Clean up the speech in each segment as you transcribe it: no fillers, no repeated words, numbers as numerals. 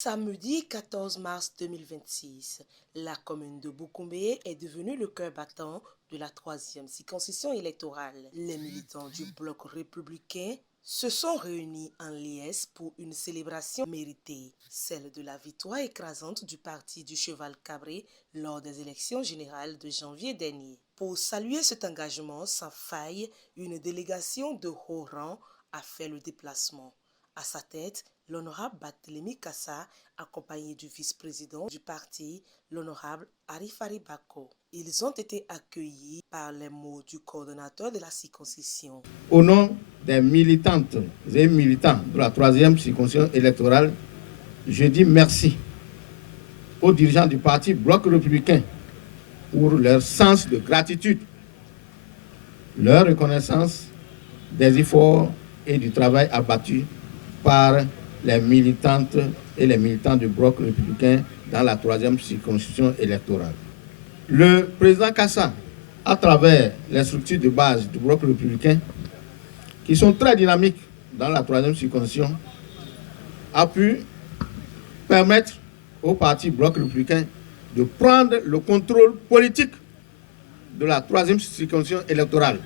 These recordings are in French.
Samedi 14 mars 2026, la commune de Boukoumbe est devenue le cœur battant de la troisième circonscription électorale. Les militants du bloc républicain se sont réunis en liesse pour une célébration méritée, celle de la victoire écrasante du parti du Cheval Cabré lors des élections générales de janvier dernier. Pour saluer cet engagement sans faille, une délégation de haut rang a fait le déplacement. À sa tête, l'honorable Barthélémy Kassa, accompagné du vice-président du parti, l'honorable Arifari Bako. Ils ont été accueillis par les mots du coordonnateur de la circonscription. Au nom des militantes et militants de la troisième circonscription électorale, je dis merci aux dirigeants du parti Bloc républicain pour leur sens de gratitude, leur reconnaissance des efforts et du travail abattu par les militantes et les militants du Bloc républicain dans la troisième circonscription électorale. Le président Kassa, à travers les structures de base du Bloc républicain, qui sont très dynamiques dans la troisième circonscription, a pu permettre au parti Bloc républicain de prendre le contrôle politique de la troisième circonscription électorale.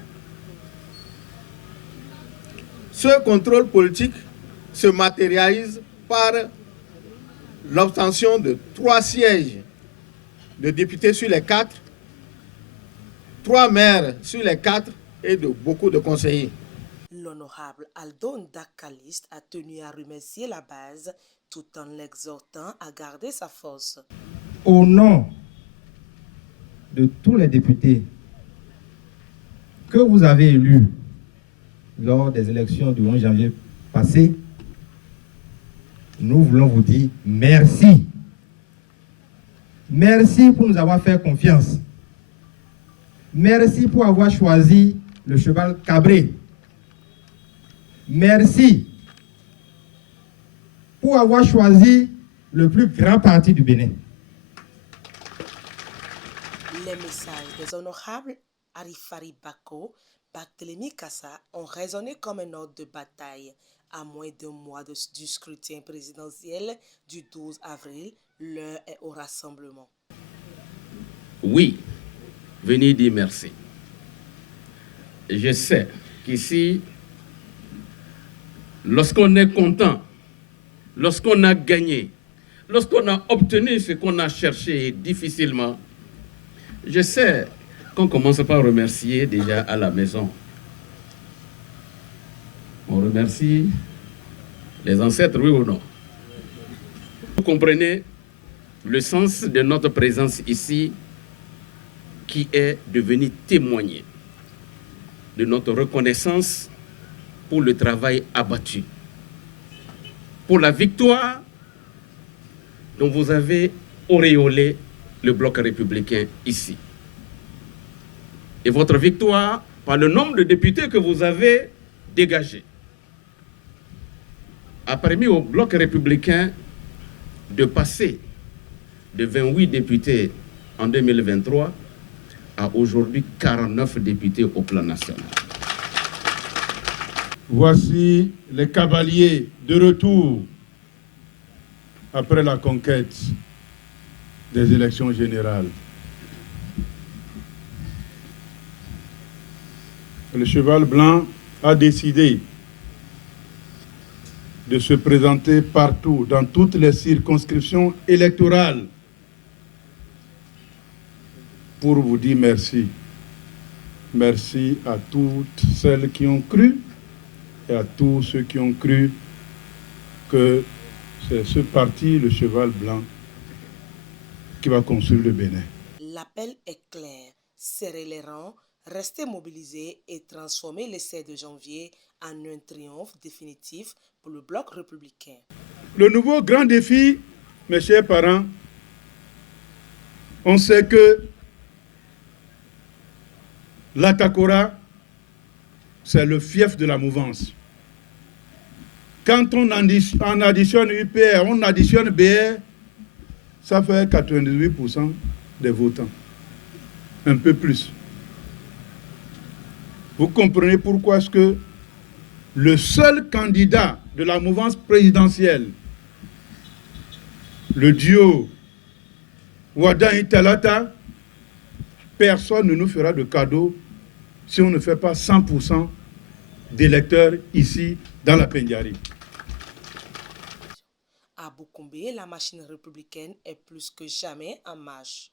Ce contrôle politique se matérialise par l'obtention de 3 sièges de députés sur les 4, 3 maires sur les 4 et de beaucoup de conseillers. L'honorable Aldo Ndakalist a tenu à remercier la base tout en l'exhortant à garder sa force. Au nom de tous les députés que vous avez élus lors des élections du 11 janvier passé, nous voulons vous dire merci. Merci pour nous avoir fait confiance. Merci pour avoir choisi le Cheval Cabré. Merci pour avoir choisi le plus grand parti du Bénin. Les messages des honorables Arifari Bako, Barthélémy Kassa ont résonné comme un ordre de bataille. À moins d'un mois du scrutin présidentiel du 12 avril, l'heure est au rassemblement. Oui, venez dire merci. Je sais qu'ici, lorsqu'on est content, lorsqu'on a gagné, lorsqu'on a obtenu ce qu'on a cherché difficilement, je sais qu'on commence par remercier déjà à la maison. On remercie les ancêtres, oui ou non? Vous comprenez le sens de notre présence ici qui est de venir témoigner de notre reconnaissance pour le travail abattu, pour la victoire dont vous avez auréolé le bloc républicain ici. Et votre victoire par le nombre de députés que vous avez dégagés a permis au bloc républicain de passer de 28 députés en 2023 à aujourd'hui 49 députés au plan national. Voici les cavaliers de retour après la conquête des élections générales. Le Cheval Blanc a décidé de se présenter partout, dans toutes les circonscriptions électorales, pour vous dire merci. Merci à toutes celles qui ont cru et à tous ceux qui ont cru que c'est ce parti, le Cheval Blanc, qui va construire le Bénin. L'appel est clair, serrer les rangs, rester mobilisés et transformer le 7 de janvier en un triomphe définitif pour le bloc républicain. Le nouveau grand défi, mes chers parents, on sait que la Kakora, c'est le fief de la mouvance. Quand on additionne UPR, on additionne BR, ça fait 98% des votants. Un peu plus. Vous comprenez pourquoi est-ce que le seul candidat de la mouvance présidentielle le duo Wadan et Talata, personne ne nous fera de cadeau si on ne fait pas 100% d'électeurs ici dans la Pendiari. À Boukoumbe, la machine républicaine est plus que jamais en marche.